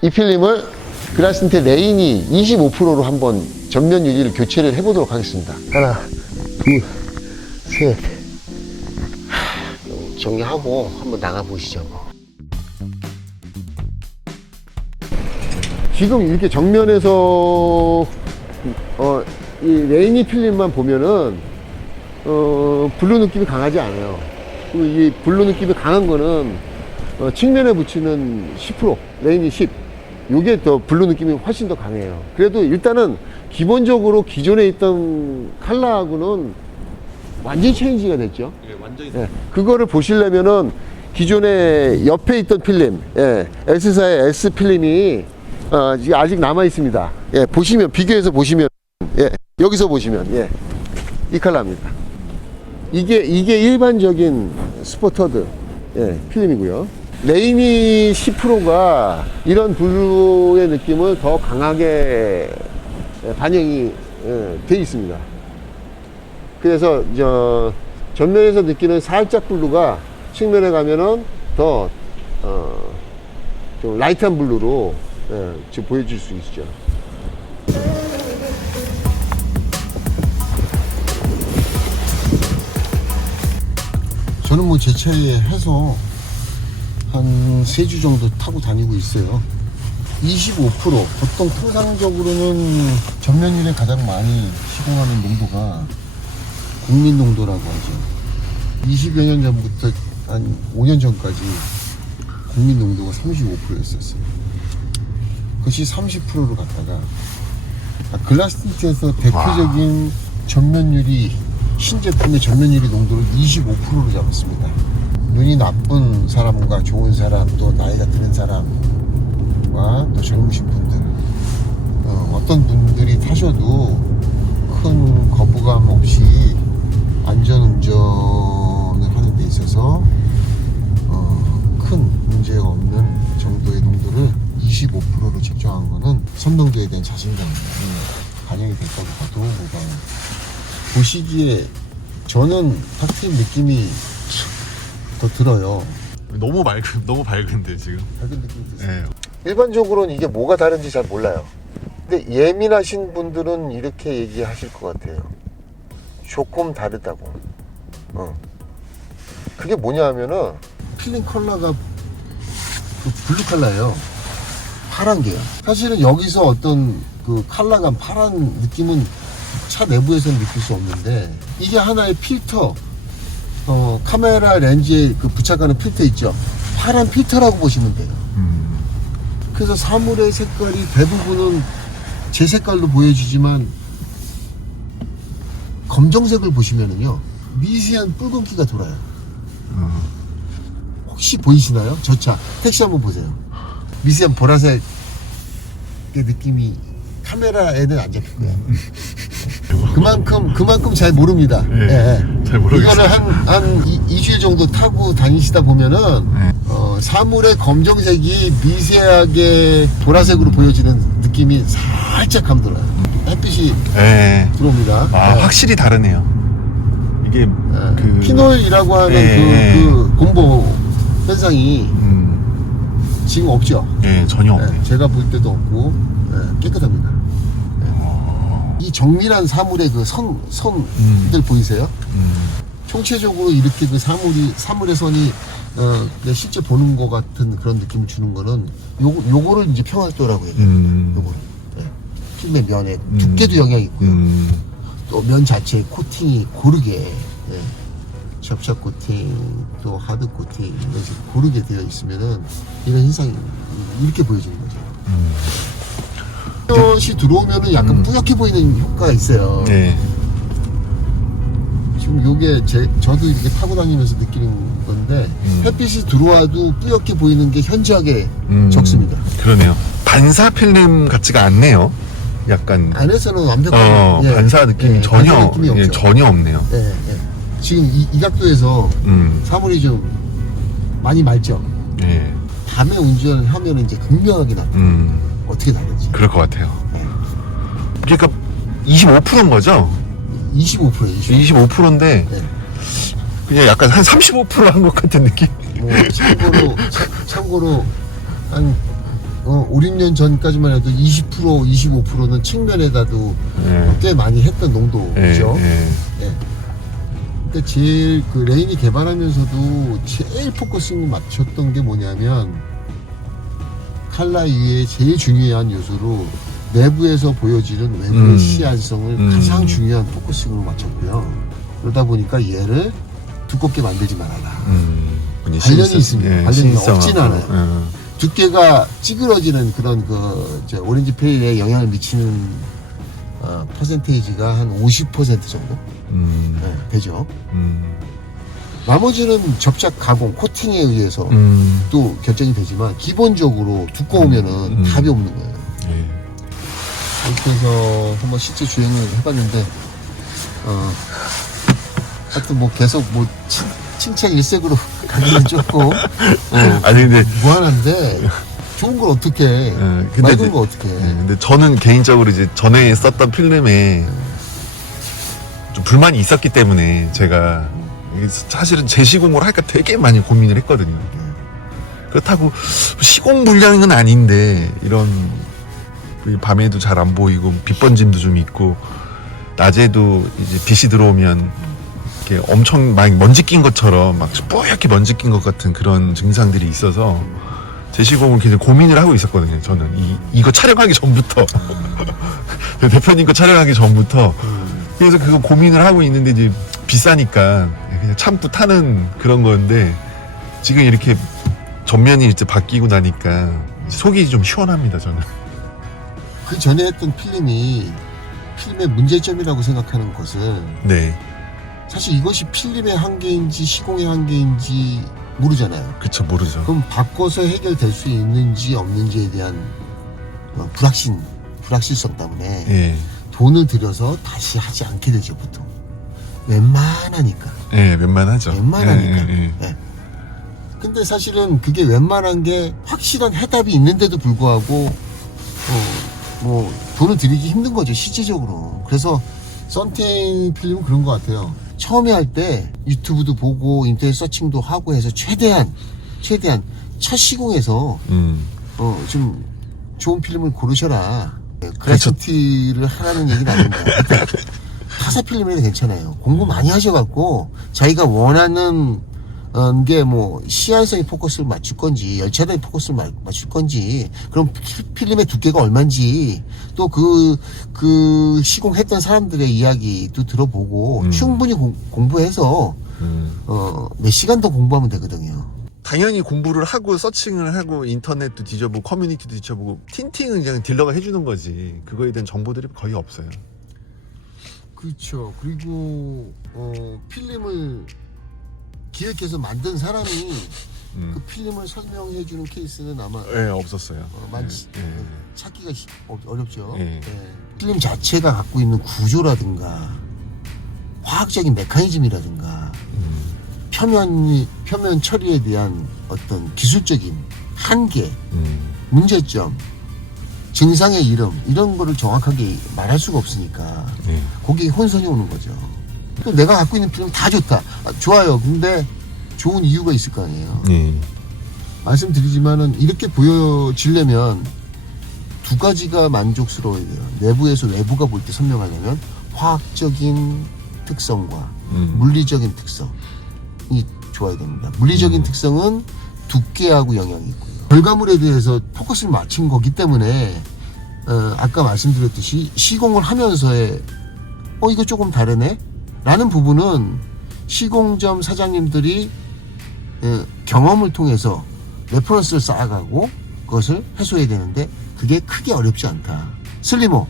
이 필름을 그라스틴트 레인이 25%로 한번 전면 유리를 교체를 해보도록 하겠습니다. 하나, 둘, 셋. 정리하고 한번 나가보시죠. 지금 이렇게 정면에서 이 레이니 필름만 보면은 블루 느낌이 강하지 않아요. 그리고 이 블루 느낌이 강한 거는 측면에 붙이는 10%, 레이니 10, 요게 더 블루 느낌이 훨씬 더 강해요. 그래도 일단은 기본적으로 기존에 있던 컬러하고는 완전히 체인지가 됐죠. 예, 완전히. 예, 그거를 보시려면은 기존에 옆에 있던 필름, 예, S사의 S 필름이 아직 남아 있습니다. 예, 보시면 비교해서 보시면, 예, 여기서 보시면, 예, 이 컬러입니다. 이게 일반적인 스포터드, 예, 필름이고요. 레이니 10%가 이런 블루의 느낌을 더 강하게 반영이 돼 있습니다. 그래서 전면에서 느끼는 살짝 블루가 측면에 가면은 더 좀 라이트한 블루로 지금 보여줄 수 있죠. 저는 뭐 제 차에 해서 한 3주 정도 타고 다니고 있어요. 25%, 보통 통상적으로는 전면율에 가장 많이 시공하는 농도가 국민 농도라고 하죠. 20여 년 전부터 한 5년 전까지 국민 농도가 35%였었어요. 그것이 30%로 갔다가 글라스틴트에서 대표적인 전면율이 신제품의 전면율이 농도를 25%로 잡았습니다. 눈이 나쁜 사람과 좋은 사람, 또 나이가 드는 사람과 또 젊으신 분들, 어떤 분들이 타셔도 큰 거부감 없이 안전운전을 하는 데 있어서 큰 문제가 없는 정도의 농도를 25%로 책정한 거는 선명도에 대한 자신감이 반영이 됐다고 봐도 무방합니다. 보시기에 저는 탁트림 느낌이 더 들어요. 너무 밝은데 지금. 밝은 느낌이 드세요? 예. 일반적으로는 이게 뭐가 다른지 잘 몰라요. 근데 예민하신 분들은 이렇게 얘기하실 것 같아요. 조금 다르다고. 그게 뭐냐 하면은 필름 컬러가 그 블루 컬러예요. 파란 게요. 사실은 여기서 어떤 그 컬러가 파란 느낌은 차 내부에서는 느낄 수 없는데, 이게 하나의 필터, 카메라 렌즈에 그 부착하는 필터 있죠. 파란 필터라고 보시면 돼요. 그래서 사물의 색깔이 대부분은 제 색깔로 보여지지만 검정색을 보시면은요, 미세한 붉은기가 돌아요. 혹시 보이시나요? 저 차 택시 한번 보세요. 미세한 보라색의 느낌이 카메라에는 안 잡힐 거예요. 그만큼 잘 모릅니다. 예, 예. 잘 모르겠어요. 이거를 한 2주일 정도 타고 다니시다 보면은 사물의 검정색이 미세하게 보라색으로 보여지는 느낌이 살짝 감돌아요. 햇빛이 예. 들어옵니다. 아, 확실히 다르네요. 이게 그 피놀이라고 하는 그 공보 현상이 지금 없죠. 예, 전혀 없네. 제가 볼 때도 없고 깨끗합니다. 이 정밀한 사물의 그 선들 보이세요? 총체적으로 이렇게 그 사물의 선이 실제 보는 것 같은 그런 느낌을 주는 거는 요거를 이제 평활도라고 해요. 요거를. 필름의 면에 두께도 영향이 있고요. 또 면 자체의 코팅이 고르게, 접착 코팅, 또 하드 코팅, 이런 식으로 고르게 되어 있으면은 이런 현상이 이렇게 보여지는 거죠. 햇볕이 들어오면은 약간 뿌옇게 보이는 효과가 있어요. 네. 지금 요게 저도 이렇게 타고 다니면서 느끼는 건데, 햇빛이 들어와도 뿌옇게 보이는 게 현저하게 적습니다. 그러네요. 반사 필름 같지가 않네요. 약간 안에서는 완벽한 반사 느낌이 반사 느낌이 없죠. 전혀 없네요. 지금 이 각도에서 사물이 좀 많이 맑죠. 예. 밤에 운전하면 이제 극명하게 나타나요. 어떻게 다른지. 그럴 것 같아요. 그러니까 25%인 거죠? 25%예요. 25%인데 그냥 약간 한 35% 한 것 같은 느낌. 뭐 참고로 한 5, 6년 전까지만 해도 20%, 25%는 측면에다도 꽤 많이 했던 농도죠. 근데 제일 그 레인이 개발하면서도 제일 포커싱을 맞췄던 게 뭐냐면 칼라 이외에 제일 중요한 요소로 내부에서 보여지는 외부의 시안성을 가장 중요한 포커싱으로 맞췄고요. 그러다 보니까 얘를 두껍게 만들지 말아라. 관련이 있습니다. 관련이 없진 않아요. 두께가 찌그러지는 그런 오렌지 페일에 영향을 미치는 퍼센테이지가 한 50% 정도 되죠. 나머지는 접착 가공, 코팅에 의해서 또 결정이 되지만 기본적으로 두꺼우면은 답이 없는 거예요. 이렇게 해서 한번 실제 주행을 해봤는데 하여튼 뭐 계속 뭐 칭찬 일색으로 가기는 조금 아니 근데 무한한데 좋은 걸 어떻게 맑은 거 어떻게 근데 저는 개인적으로 이제 전에 썼던 필름에 좀 불만이 있었기 때문에 제가 이게 사실은 재시공을 할까 되게 많이 고민을 했거든요. 그렇다고 시공 불량은 아닌데 이런 밤에도 잘 안 보이고 빛 번짐도 좀 있고 낮에도 이제 빛이 들어오면 이렇게 엄청 막 먼지 낀 것처럼 막 뿌옇게 먼지 낀 것 같은 그런 증상들이 있어서 재시공을 굉장히 고민을 하고 있었거든요. 저는 이거 촬영하기 전부터 대표님 거 촬영하기 전부터 그래서 그거 고민을 하고 있는데 이제 비싸니까 그냥 참고 타는 그런 거였는데 지금 이렇게 전면이 이제 바뀌고 나니까 속이 좀 시원합니다. 저는 그 전에 했던 필름의 문제점이라고 생각하는 것은 사실 이것이 필름의 한계인지 시공의 한계인지 모르잖아요. 그쵸, 모르죠. 그럼 바꿔서 해결될 수 있는지 없는지에 대한 불확실성 때문에 돈을 들여서 다시 하지 않게 되죠, 보통. 웬만하니까. 웬만하죠. 근데 사실은 그게 웬만한 게 확실한 해답이 있는데도 불구하고 뭐 돈을 들이기 힘든 거죠, 실질적으로. 그래서 썬텐 필름은 그런 것 같아요. 처음에 할 때 유튜브도 보고 인터넷 서칭도 하고 해서 최대한 첫 시공에서 좀 좋은 필름을 고르셔라. 그라시티를 하라는 얘기는 아닙니다. 타사 필름에도 괜찮아요. 공부 많이 하셔갖고 자기가 원하는 게 뭐 시안성이 포커스를 맞출 건지 열차단이 포커스를 맞출 건지 그럼 필름의 두께가 얼마인지 또 그 시공했던 사람들의 이야기도 들어보고 충분히 공부해서 몇 시간 더 공부하면 되거든요. 당연히 공부를 하고 서칭을 하고 인터넷도 뒤져보고 커뮤니티도 뒤져보고 틴팅은 그냥 딜러가 해주는 거지 그거에 대한 정보들이 거의 없어요. 그렇죠. 그리고 필름을 기획해서 만든 사람이 그 필름을 설명해주는 케이스는 아마 없었어요. 찾기가 어렵죠. 필름 자체가 갖고 있는 구조라든가 화학적인 메커니즘이라든가 표면 처리에 대한 어떤 기술적인 한계, 문제점, 증상의 이름 이런 거를 정확하게 말할 수가 없으니까 거기에 혼선이 오는 거죠. 내가 갖고 있는 필름 다 좋다. 좋아요. 근데 좋은 이유가 있을 거 아니에요. 말씀드리지만은 이렇게 보여지려면 두 가지가 만족스러워야 돼요. 내부에서 외부가 볼 때 선명하려면 화학적인 특성과 물리적인 특성이 좋아야 됩니다. 물리적인 특성은 두께하고 영향이 있고요. 결과물에 대해서 포커스를 맞춘 거기 때문에 아까 말씀드렸듯이 시공을 하면서의 이거 조금 다르네? 라는 부분은 시공점 사장님들이 경험을 통해서 레퍼런스를 쌓아가고 그것을 해소해야 되는데 그게 크게 어렵지 않다. 슬리모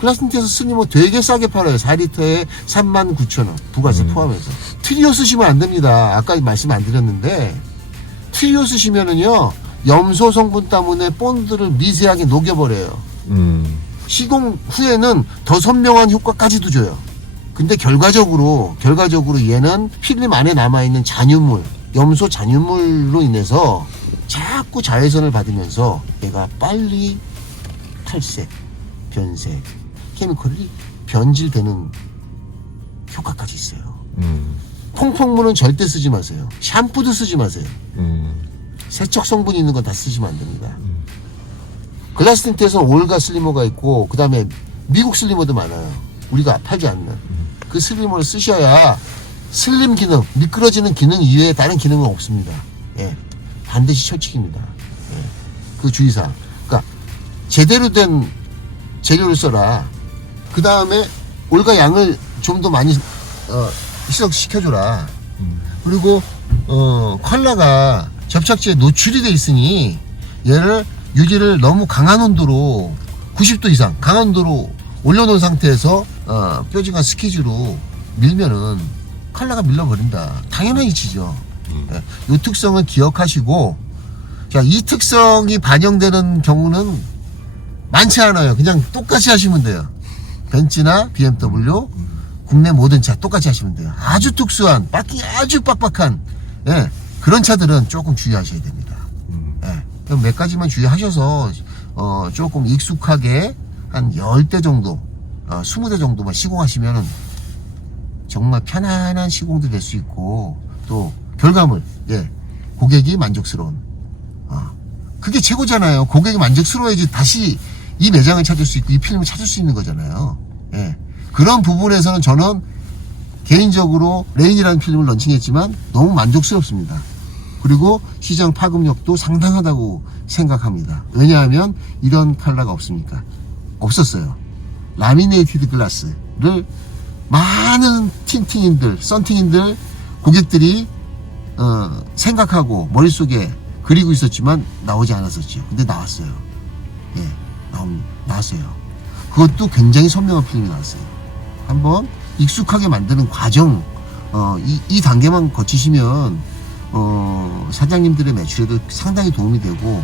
클라스틴트에서 슬리모 되게 싸게 팔아요. 4리터에 39,000원 부가세 포함해서. 트리오 쓰시면 안 됩니다. 아까 말씀 안 드렸는데 트리오 쓰시면은요 염소 성분 때문에 본드를 미세하게 녹여버려요. 시공 후에는 더 선명한 효과까지도 줘요. 근데 결과적으로 얘는 필름 안에 남아있는 잔유물, 염소 잔유물로 인해서 자꾸 자외선을 받으면서 얘가 빨리 탈색, 변색, 케미컬이 변질되는 효과까지 있어요. 퐁퐁물은 절대 쓰지 마세요. 샴푸도 쓰지 마세요. 세척 성분이 있는 건 다 쓰시면 안 됩니다. 글라스 틴트에서는 올가 슬리머가 있고 그 다음에 미국 슬리머도 많아요. 우리가 팔지 않는 그 슬리머를 쓰셔야 슬림 기능, 미끄러지는 기능 이외에 다른 기능은 없습니다. 예, 반드시 철칙입니다. 예, 그 주의사항. 그러니까 제대로 된 재료를 써라. 그 다음에 올가 양을 좀 더 많이 희석시켜줘라. 그리고 컬러가 접착제에 노출이 돼 있으니 얘를 유지를 너무 강한 온도로 90도 이상 강한 온도로 올려놓은 상태에서 뾰족한 스키즈로 밀면은 컬러가 밀려버린다. 당연한 이치죠. 예, 이 특성을 기억하시고, 자, 이 특성이 반영되는 경우는 많지 않아요. 그냥 똑같이 하시면 돼요. 벤츠나 BMW, 국내 모든 차 똑같이 하시면 돼요. 아주 특수한, 파킹이 아주 빡빡한, 예, 그런 차들은 조금 주의하셔야 됩니다. 예, 그럼 몇 가지만 주의하셔서, 조금 익숙하게 한 10대 정도, 20대 정도만 시공하시면은 정말 편안한 시공도 될 수 있고, 또 결과물, 예, 고객이 만족스러운, 그게 최고잖아요. 고객이 만족스러워야지 다시 이 매장을 찾을 수 있고 이 필름을 찾을 수 있는 거잖아요. 예, 그런 부분에서는 저는 개인적으로 레인이라는 필름을 런칭했지만 너무 만족스럽습니다. 그리고 시장 파급력도 상당하다고 생각합니다. 왜냐하면 이런 컬러가 없었어요. 라미네이티드 글라스를 많은 틴팅인들, 썬팅인들, 고객들이 생각하고 머릿속에 그리고 있었지만 나오지 않았었죠. 근데 나왔어요. 예, 나왔어요. 그것도 굉장히 선명한 필름이 나왔어요. 한번 익숙하게 만드는 과정, 이 단계만 거치시면 사장님들의 매출에도 상당히 도움이 되고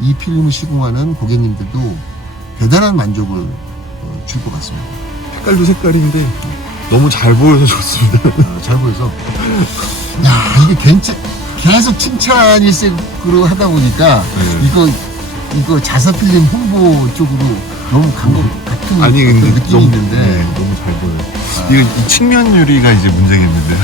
이 필름을 시공하는 고객님들도 대단한 만족을 줄 것 같습니다. 색깔도 색깔인데 너무 잘 보여서 좋습니다. 잘 보여서. 야, 이게 계속 칭찬일색으로 하다 보니까 이거 자사필름 홍보 쪽으로 너무 간 것 같은 아니 근데 느낌이 너무, 있는데 너무 잘 보여요. 이거 이 측면 유리가 이제 문제겠는데요.